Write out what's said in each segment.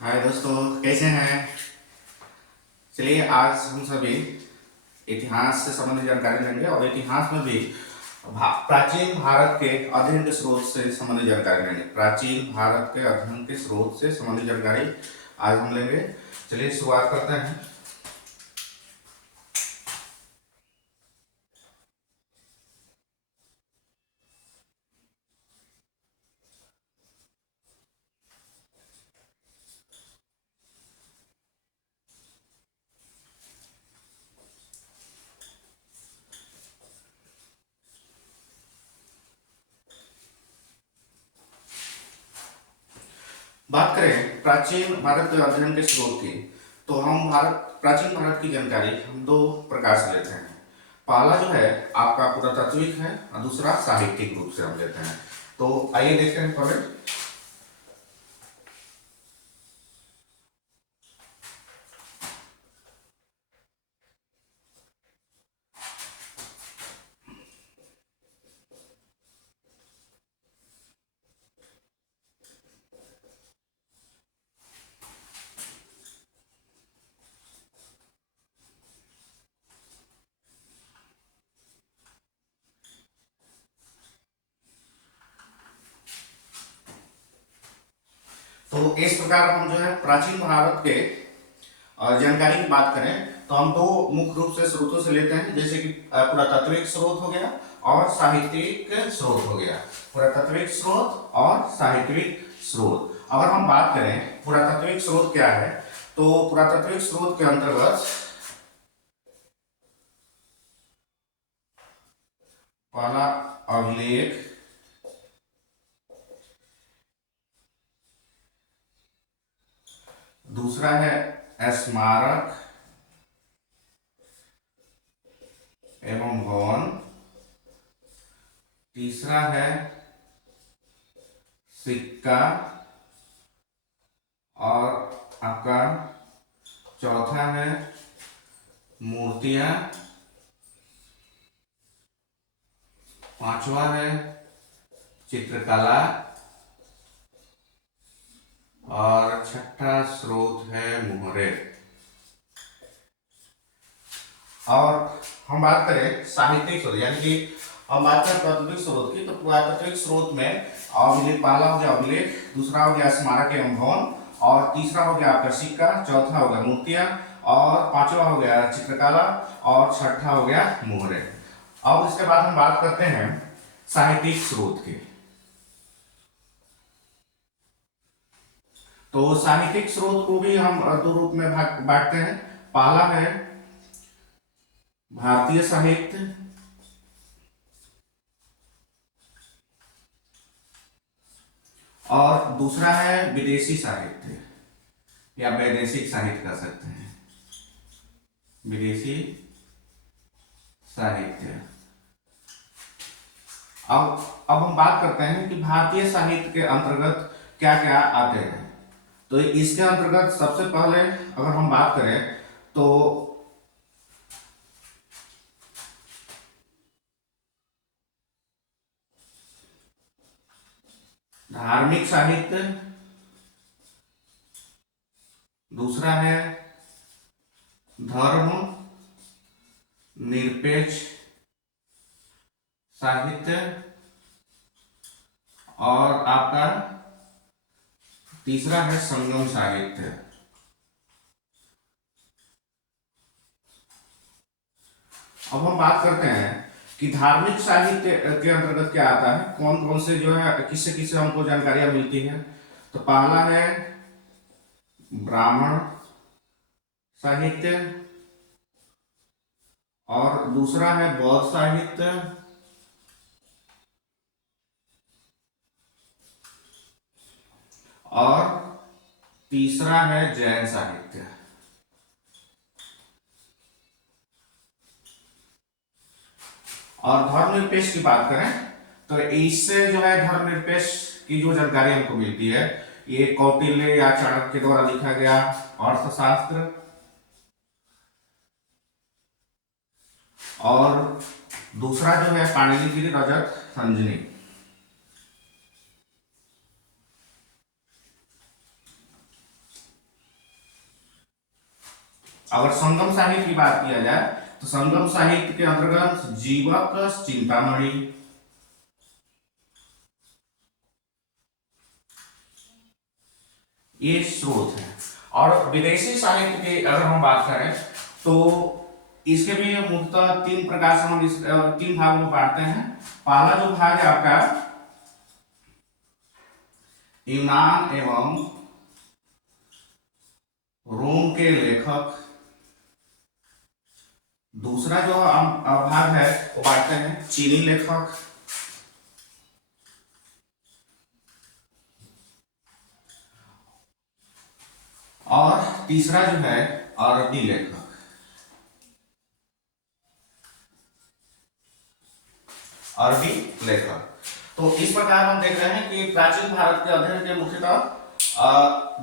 हाय दोस्तों, कैसे हैं। चलिए आज हम सभी इतिहास से संबंधित जानकारी लेंगे और इतिहास में भी प्राचीन भारत के अध्ययन के स्रोत से संबंधित जानकारी लेंगे। प्राचीन भारत के अध्ययन के स्रोत से संबंधित जानकारी आज हम लेंगे। चलिए शुरुआत करते हैं। बात करें प्राचीन भारत के अध्ययन के स्रोत की, तो हम प्राचीन भारत की जानकारी हम दो प्रकार से लेते हैं। पहला जो है आपका पुरातात्विक है और दूसरा साहित्यिक रूप से हम लेते हैं। तो आइए देखते हैं पहले। तो इस प्रकार हम जो है प्राचीन भारत के जानकारी की बात करें तो हम दो मुख्य रूप से स्रोतों से लेते हैं, जैसे कि पुरातात्विक स्रोत हो गया और साहित्यिक स्रोत हो गया। पुरातात्विक स्रोत और साहित्यिक स्रोत। अगर हम बात करें पुरातात्विक स्रोत क्या है, तो पुरातात्विक स्रोत के अंतर्गत पहला अभिलेख, दूसरा है स्मारक एवं भवन, तीसरा है सिक्का और आपका चौथा है मूर्तियां, पांचवा है चित्रकला और छठा स्रोत है मुहरे। और हम बात करें साहित्यिक स्रोत, यानी कि हम बात करें पुरातात्विक स्रोत की, तो पुरातात्विक स्रोत में अभिलेख, पहला हो गया अभिलेख, दूसरा हो गया स्मारक एवं भवन, और तीसरा हो गया आपका सिक्का, चौथा हो गया मूर्तियां, और पांचवा हो गया चित्रकला, और छठा हो गया मुहरे। अब इसके बाद हम बात करते हैं साहित्यिक स्रोत की। तो साहित्यिक स्रोत को भी हम दो रूप में बांटते हैं। पहला है भारतीय साहित्य और दूसरा है विदेशी साहित्य या वैदेशिक साहित्य कह सकते हैं। विदेशी साहित्य। अब हम बात करते हैं कि भारतीय साहित्य के अंतर्गत क्या क्या आते हैं। तो इसके अंतर्गत सबसे पहले अगर हम बात करें तो धार्मिक साहित्य, दूसरा है धर्म निरपेक्ष साहित्य, और आपका तीसरा है संगम साहित्य। अब हम बात करते हैं कि धार्मिक साहित्य के अंतर्गत क्या आता है, कौन कौन से जो है किससे किससे हमको जानकारियां मिलती है। तो पहला है ब्राह्मण साहित्य, और दूसरा है बौद्ध साहित्य, और तीसरा है जैन साहित्य। और धर्मनिरपेक्ष की बात करें तो इससे जो है धर्मनिरपेक्ष की जो जानकारी हमको मिलती है, ये कौटिल्य या चाणक्य के द्वारा लिखा गया अर्थशास्त्र, और दूसरा जो है पाणिनि रजत संजनी। अगर संगम साहित्य की बात किया जाए तो संगम साहित्य के अंतर्गत जीवक चिंतामणि, ये स्रोत है। और विदेशी साहित्य की अगर हम बात करें तो इसके भी मुख्यतः तीन प्रकार से हम इस तीन भागों में बांटते हैं। पहला जो भाग है आपका यूनान एवं रोम के लेखक, दूसरा जो भाग है वो बांटते हैं चीनी लेखक, और तीसरा जो है अरबी लेखक। अरबी लेखक। तो इस प्रकार हम देख रहे हैं कि प्राचीन भारत के अध्ययन के मुख्यतः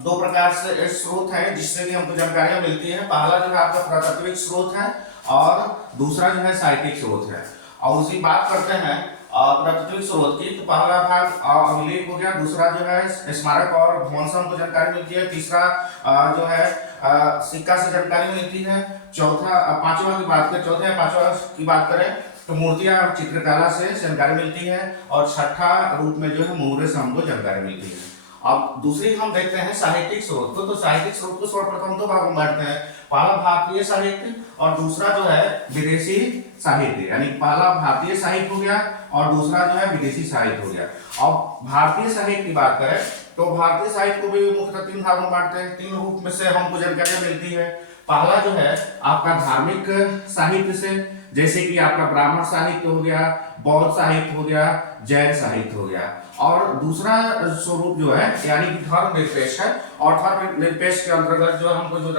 दो प्रकार से स्रोत हैं जिससे भी हमको जानकारियां मिलती है। पहला जो है आपका पुरातात्विक स्रोत है और दूसरा जो है साहित्यिक स्रोत है। और उसी बात करते हैं पुरातात्विक स्रोत की, तो पहला भाग अभिलेख हो गया, दूसरा जो है स्मारक और भवन से हमको जानकारी मिलती है, तीसरा जो है सिक्का से जानकारी मिलती है, चौथा पांचवा की बात करें, चौथा या पांचवा की बात करें तो मूर्तियां और चित्रकला से जानकारी मिलती है, और छठा रूप में जो है मुहरे से हमको जानकारी मिलती है। अब दूसरी हम देखते हैं साहित्यिक स्रोत को। तो साहित्यिक स्रोत को सर्वप्रथम दो भागों में बांटते हैं, पहला भारतीय साहित्य और दूसरा जो है विदेशी साहित्य, यानी पहला भारतीय साहित्य हो गया और दूसरा जो है विदेशी साहित्य हो गया। अब भारतीय साहित्य की बात करें तो भारतीय साहित्य को भी मुख्यतः तीन भागों में बांटते हैं, तीन रूप में से हमको जानकारी मिलती है। पहला जो है आपका धार्मिक साहित्य से, जैसे कि आपका ब्राह्मण साहित्य हो गया, बौद्ध साहित्य हो गया, जैन साहित्य हो गया। और दूसरा स्वरूप जो है यानी कि धर्म निरपेक्ष है, और धर्म निरपेक्ष के अंतर्गत जो हमको जो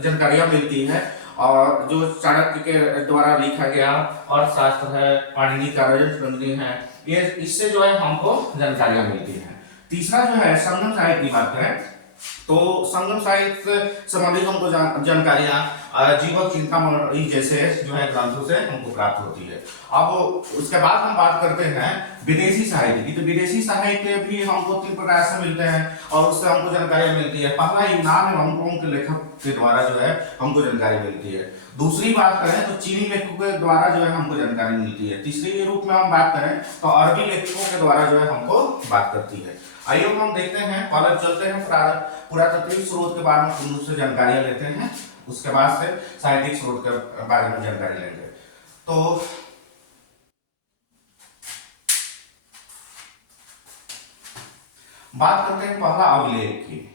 जानकारियां मिलती है और जो चाणक्य के द्वारा लिखा गया और शास्त्र है, पाणिनि का रजतंत्री है, ये इससे जो है हमको जानकारियां मिलती है। तीसरा जो है संगम साहित्य की बात करें तो संगम साहित्य संबंधित हमको जानकारियां जीवक चिंतामणि जैसे जो है ग्रंथों से हमको प्राप्त होती है। अब उसके बाद हम बात करते हैं विदेशी साहित्य की। तो विदेशी साहित्य भी हमको तीन प्रकार से मिलते हैं और उससे हमको जानकारियां मिलती है। पहला यूनान एवं रोम के लेखक के द्वारा जो है हमको जानकारी मिलती है। दूसरी बात करें तो चीनी लेखकों के द्वारा जो है हमको जानकारी मिलती है। तीसरी रूप में हम बात करें तो अरबी लेखकों के द्वारा जो है हमको बात करती है। आइए हम देखते हैं, पहले चलते हैं पुरातात्विक स्रोत के बारे में पूर्ण रूप से जानकारियां लेते हैं, उसके बाद से साहित्यिक स्रोत के बारे में जानकारी लेंगे। तो बात करते हैं पहला अभिलेख की।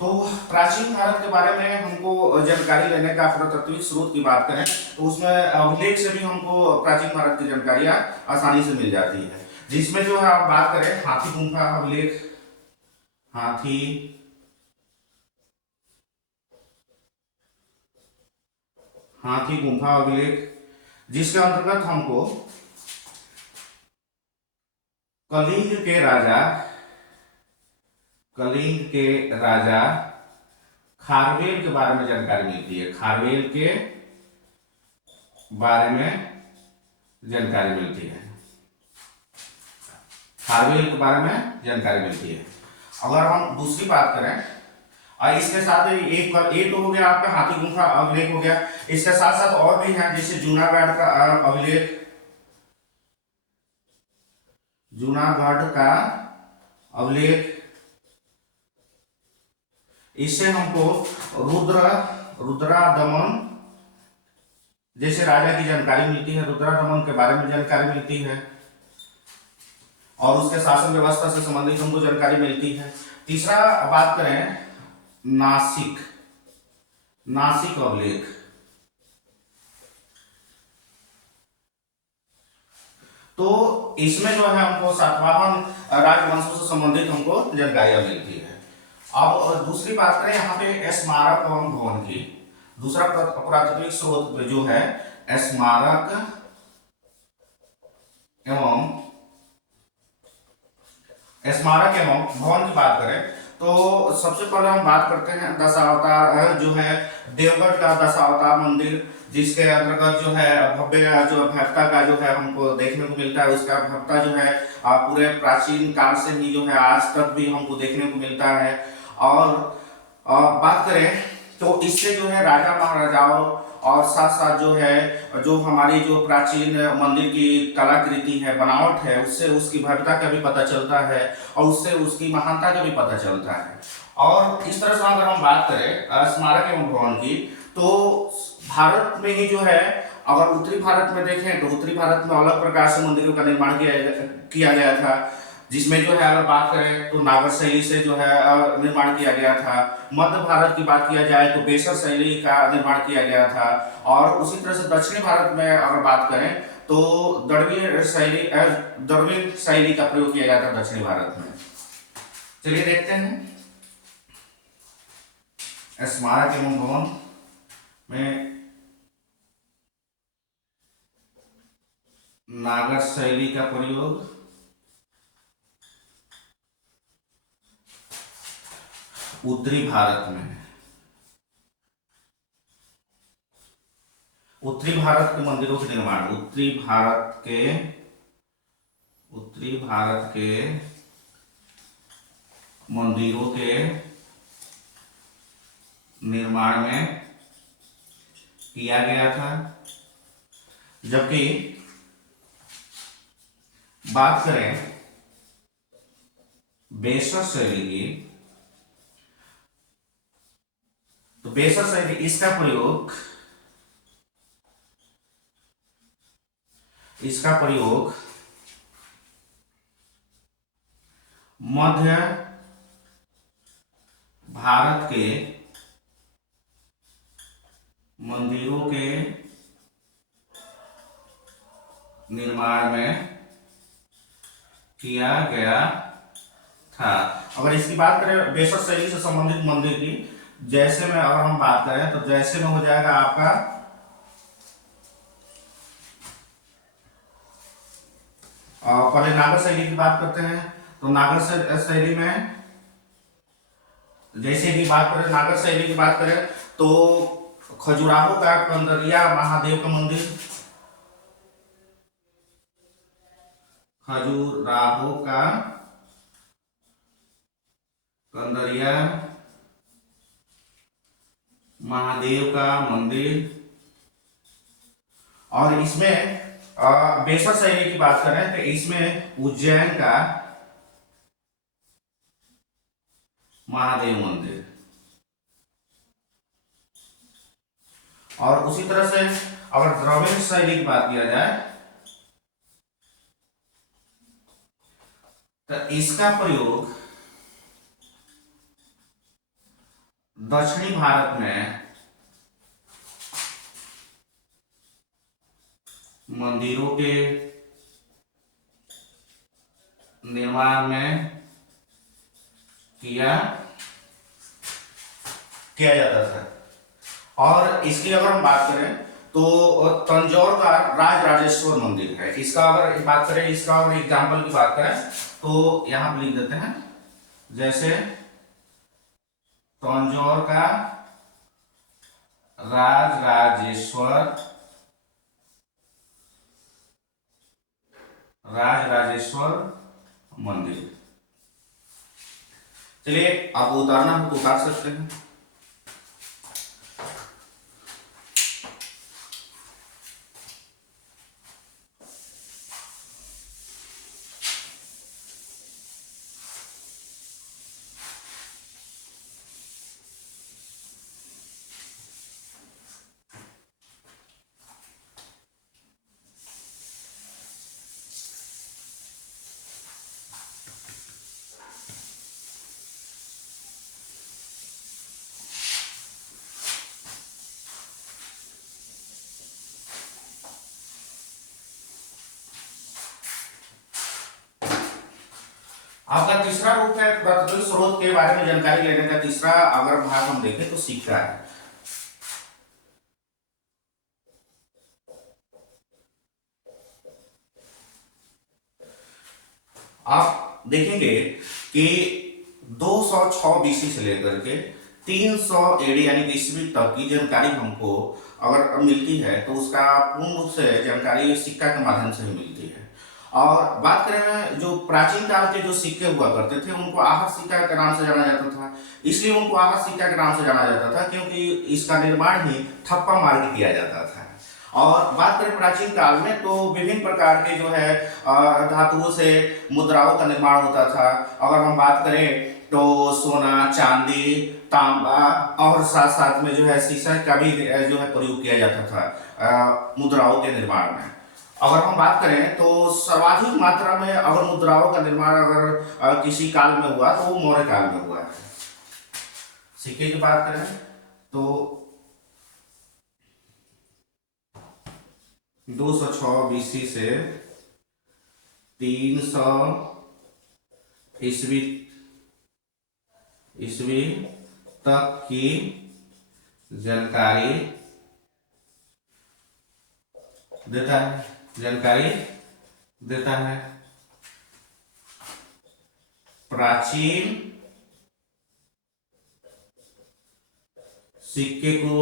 तो प्राचीन भारत के बारे में हमको जानकारी लेने का पुरातात्विक स्रोत की बात करें तो उसमें अभिलेख से भी हमको प्राचीन भारत की जानकारियां आसानी से मिल जाती है। जिसमें जो है आप बात करें हाथी गुम्फा अभिलेख, हाथी गुम्फा अभिलेख, जिसके अंतर्गत हमको कलिंग के राजा खारवेल के बारे में जानकारी मिलती है। खारवेल के बारे में जानकारी मिलती है। खारवेल के बारे में जानकारी मिलती है। अगर हम दूसरी बात करें और इसके साथ एक तो हो गया आपका हाथी गुम्फा अभिलेख हो गया, इसके साथ साथ और भी है जैसे जूनागढ़ का अभिलेख, जूनागढ़ का अभिलेख, इससे हमको रुद्रादमन जैसे राजा की जानकारी मिलती है, रुद्रादमन के बारे में जानकारी मिलती है और उसके शासन व्यवस्था से संबंधित हमको जानकारी मिलती है। तीसरा बात करें नासिक अभिलेख, तो इसमें जो है हमको सातवाहन राजवंशों से संबंधित हमको जानकारियां मिलती है। अब दूसरी बात करें यहाँ पे स्मारक एवं भवन की। दूसरा पुरातात्विक स्रोत जो है स्मारक एवं भवन की बात करें तो सबसे पहले हम बात करते हैं दशावतार जो है देवगढ़ का दशावतार मंदिर, जिसके अंतर्गत जो है भव्य जो भव्यता का जो है हमको देखने को मिलता है। उसका भव्यता जो है पूरे प्राचीन काल से ही जो है आज तक भी हमको देखने को मिलता है। और बात करें तो इससे जो है राजा महाराजाओं और साथ साथ जो है जो हमारी जो प्राचीन मंदिर की कलाकृति है, बनावट है, उससे उसकी भव्यता का भी पता चलता है और उससे उसकी महानता का भी पता चलता है। और इस तरह से अगर हम बात करें स्मारक एवं भवन की, तो भारत में ही जो है, अगर उत्तरी भारत में देखें तो उत्तरी भारत में अलग प्रकार से मंदिरों का निर्माण किया गया था। जिसमें जो है अगर बात करें तो नागर शैली से जो है निर्माण किया गया था। मध्य भारत की बात किया जाए तो बेसर शैली का निर्माण किया गया था। और उसी तरह से दक्षिणी भारत में अगर बात करें तो द्रविड़ शैली का प्रयोग किया गया था दक्षिणी भारत में। चलिए देखते हैं स्मारक एवं भवन में नागर शैली का प्रयोग उत्तरी भारत में। उत्तरी भारत के मंदिरों के निर्माण, उत्तरी भारत के मंदिरों के निर्माण में किया गया था। जबकि बात करें बेसर शैली की, तो बेसर शैली इसका प्रयोग मध्य भारत के मंदिरों के निर्माण में किया गया था। अगर इसकी बात करें बेसर शैली से संबंधित मंदिर की, जैसे में अगर हम बात करें तो जैसे में हो जाएगा आपका पहले नागर शैली की बात करते हैं। तो नागर शैली में जैसे की बात करें, नागर शैली की बात करें तो खजुराहो का कंदरिया महादेव का मंदिर, खजुराहो का कंदरिया महादेव का मंदिर। और इसमें बेसर शैली की बात करें तो इसमें उज्जैन का महादेव मंदिर। और उसी तरह से अगर द्रविड़ शैली की बात किया जाए तो इसका प्रयोग दक्षिणी भारत में मंदिरों के निर्माण में किया जाता था। और इसकी अगर हम बात करें तो तंजौर का राजराजेश्वर मंदिर है। इसका अगर बात करें, इसका अगर एग्जाम्पल की बात करें तो यहां पर लिख देते हैं, जैसे तंजौर का राजराजेश्वर मंदिर। चलिए आपको उतारना हो तो उतार सकते हैं। आपका तीसरा रूप है प्राकृतिक स्रोत के बारे में जानकारी लेने का। तीसरा अगर भाग हम देखें तो सिक्का है। आप देखेंगे कि 206 बीसी से लेकर के 300 एडी यानी कि ईस्वी तक की जानकारी हमको अगर मिलती है तो उसका पूर्ण रूप से जानकारी सिक्का के माध्यम से ही मिलती है। और बात करें जो प्राचीन काल के जो सिक्के हुआ करते थे उनको आहट सिक्का के नाम से जाना जाता था। इसलिए उनको आहट सिक्का के नाम से जाना जाता था क्योंकि इसका निर्माण ही ठप्पा मार के किया जाता था। और बात करें प्राचीन काल में तो विभिन्न प्रकार के जो है धातुओं से मुद्राओं का निर्माण होता था। अगर हम बात करें तो सोना, चांदी, तांबा और साथ साथ में जो है शीशा का भी जो है प्रयोग किया जाता था मुद्राओं के निर्माण में। अगर हम बात करें तो सर्वाधिक मात्रा में अगर मुद्राओं का निर्माण अगर किसी काल में हुआ तो वो मौर्य काल में हुआ है। सिक्के की बात करें तो 206 बीसी से 300 ईस्वी तक की जानकारी देता है। प्राचीन सिक्के को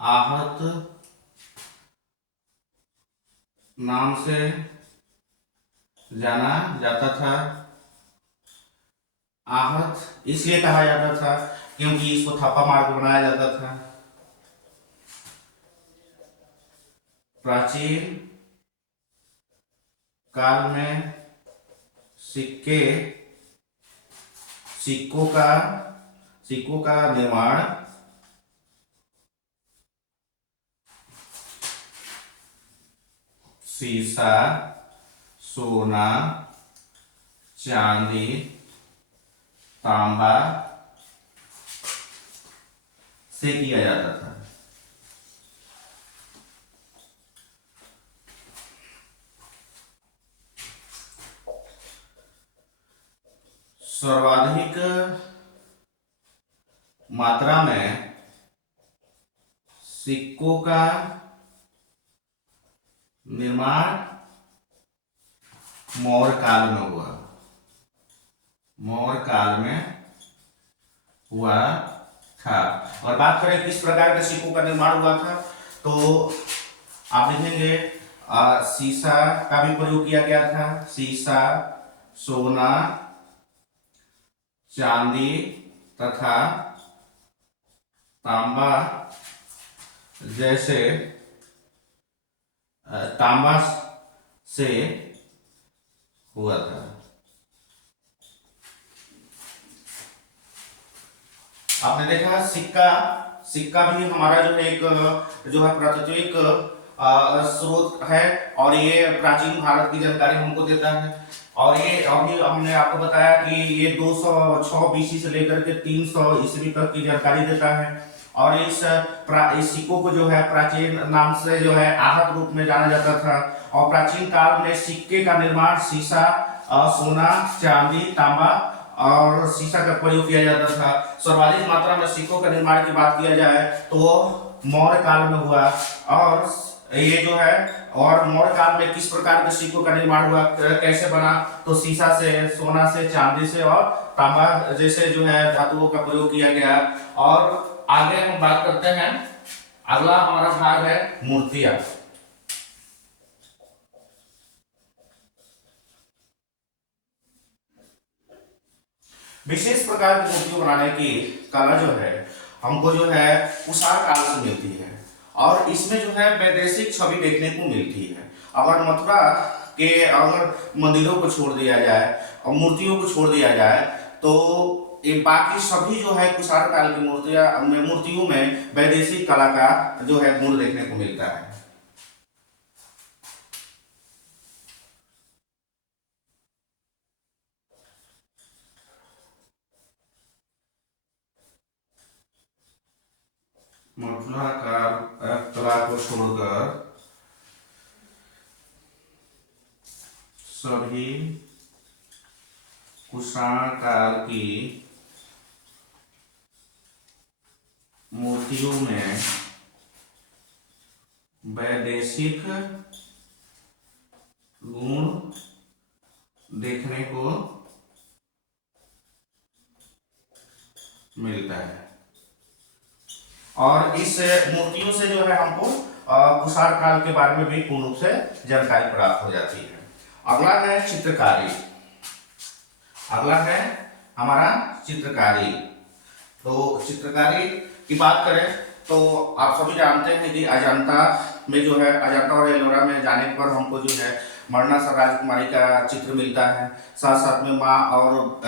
आहत नाम से जाना जाता था। आहत इसलिए कहा जाता था क्योंकि इसको थप्पा मार के बनाया जाता था। प्राचीन काल में सिक्कों का निर्माण शीशा, सोना, चांदी, तांबा से किया जाता था। सर्वाधिक मात्रा में सिक्कों का निर्माण मौर्य काल में हुआ। मौर्य काल में हुआ था। और बात करें किस प्रकार के सिक्कों का निर्माण हुआ था तो आप देखेंगे शीशा का भी प्रयोग किया गया था। शीशा, सोना, चांदी तथा तांबा जैसे तांबा से हुआ था। आपने देखा सिक्का भी हमारा जो है एक जो है प्राकृतिक स्रोत है और ये प्राचीन भारत की जानकारी हमको देता है। और ये अभी हमने आपको बताया कि ये 206 बीसी से लेकर के 300 ईस्वी तक की जानकारी देता है। और इस सिक्कों को जो है प्राचीन नाम से जो है आहत रूप में जाना जाता था। और प्राचीन काल में सिक्के का निर्माण शीशा, सोना, चांदी, तांबा और शीशा का प्रयोग किया जाता था। सर्वाधिक मात्रा में सिक्कों का निर्माण की बात किया जाए तो वो मौर्य काल में हुआ। और ये जो है और मौर्य काल में किस प्रकार के सिक्कों का निर्माण हुआ, कैसे बना, तो शीशा से, सोना से, चांदी से और तांबा जैसे जो है धातुओं का प्रयोग किया गया। और आगे हम बात करते हैं, अगला हमारा भाग है मूर्तियां। विशेष प्रकार की मूर्तियों बनाने की कला जो है हमको जो है कुषाण काल से मिलती है। और इसमें जो है वैदेशिक छवि देखने को मिलती है। अगर मथुरा के अगर मंदिरों को छोड़ दिया जाए और मूर्तियों को छोड़ दिया जाए तो ये बाकी सभी जो है कुषाण काल की मूर्तियों में वैदेशिक कला का जो है गुण देखने को मिलता है। मथुरा कला को छोड़कर सभी कुषाण काल की मूर्तियों में वैदेशिक गुण देखने को मिलता है। और इस मूर्तियों से जो है हमको कुषाण काल के बारे में भी पूर्ण रूप से जानकारी प्राप्त हो जाती है। अगला है चित्रकारी। अगला है हमारा चित्रकारी। तो चित्रकारी की बात करें तो आप सभी जानते हैं कि अजंता में जो है, अजंता और एलोरा में जाने पर हमको जो है मरनासर राजकुमारी का चित्र मिलता है। साथ साथ में माँ और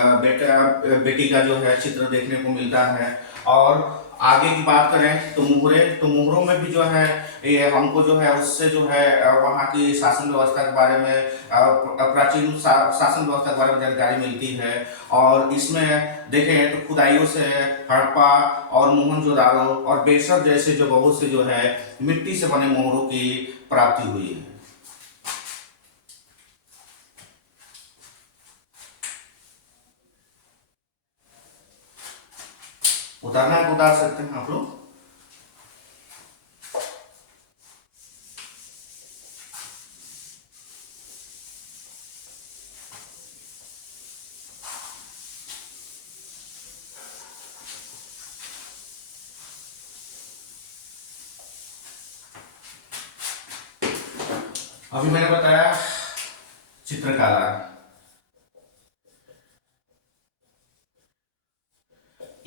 बेटी का जो है चित्र देखने को मिलता है। और आगे की बात करें तो मुहरे, तो मुहरों में भी जो है ये हमको जो है उससे जो है वहाँ की शासन व्यवस्था के बारे में, प्राचीन शासन व्यवस्था के बारे में जानकारी मिलती है। और इसमें देखें तो खुदाइयों से हड़प्पा और मोहनजोदारो और बेसर जैसे जो बहुत से जो है मिट्टी से बने मोहरों की प्राप्ति हुई है। उतारना है तो उतार सकते हैं आप लोग। अभी मैंने बताया चित्रकला,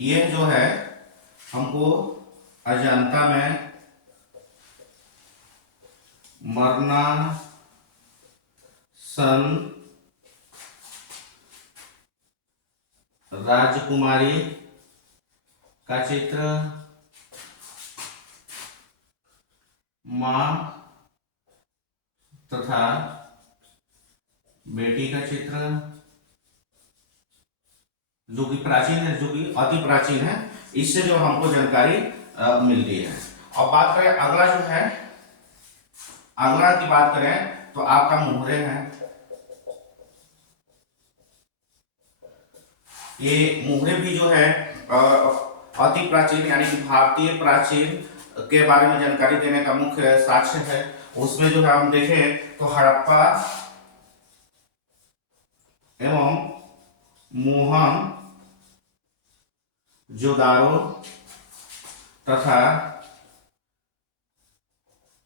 ये जो है हमको अजंता में मरना सन राजकुमारी का चित्र, मां तथा बेटी का चित्र जो कि प्राचीन है, जो कि अति प्राचीन है, इससे जो हमको जानकारी मिलती है। अब बात करें अगला जो है, अगला की बात करें तो आपका मोहरे हैं। ये मोहरे भी जो है अति प्राचीन यानी कि भारतीय प्राचीन के बारे में जानकारी देने का मुख्य साक्ष्य है। उसमें जो है हम देखें तो हड़प्पा एवं मोहन जोदारो तथा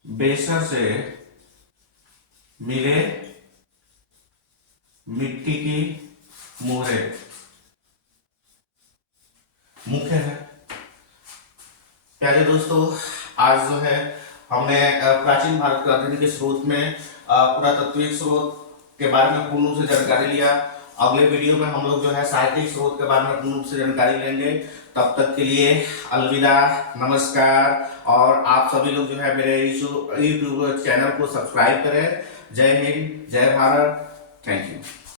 बेसर से मिले मिट्टी की मोहरे मुख्य है। प्यारे दोस्तों, आज जो है हमने प्राचीन भारत के अध्ययन के स्रोत में पुरातत्विक स्रोत के बारे में पूर्ण रूप से जानकारी लिया। अगले वीडियो में हम लोग जो है साहित्यिक स्रोत के बारे में पूर्ण रूप से जानकारी लेंगे। तब तक के लिए अलविदा, नमस्कार। और आप सभी लोग जो है मेरे यूट्यूब चैनल को सब्सक्राइब करें। जय हिंद, जय भारत, थैंक यू।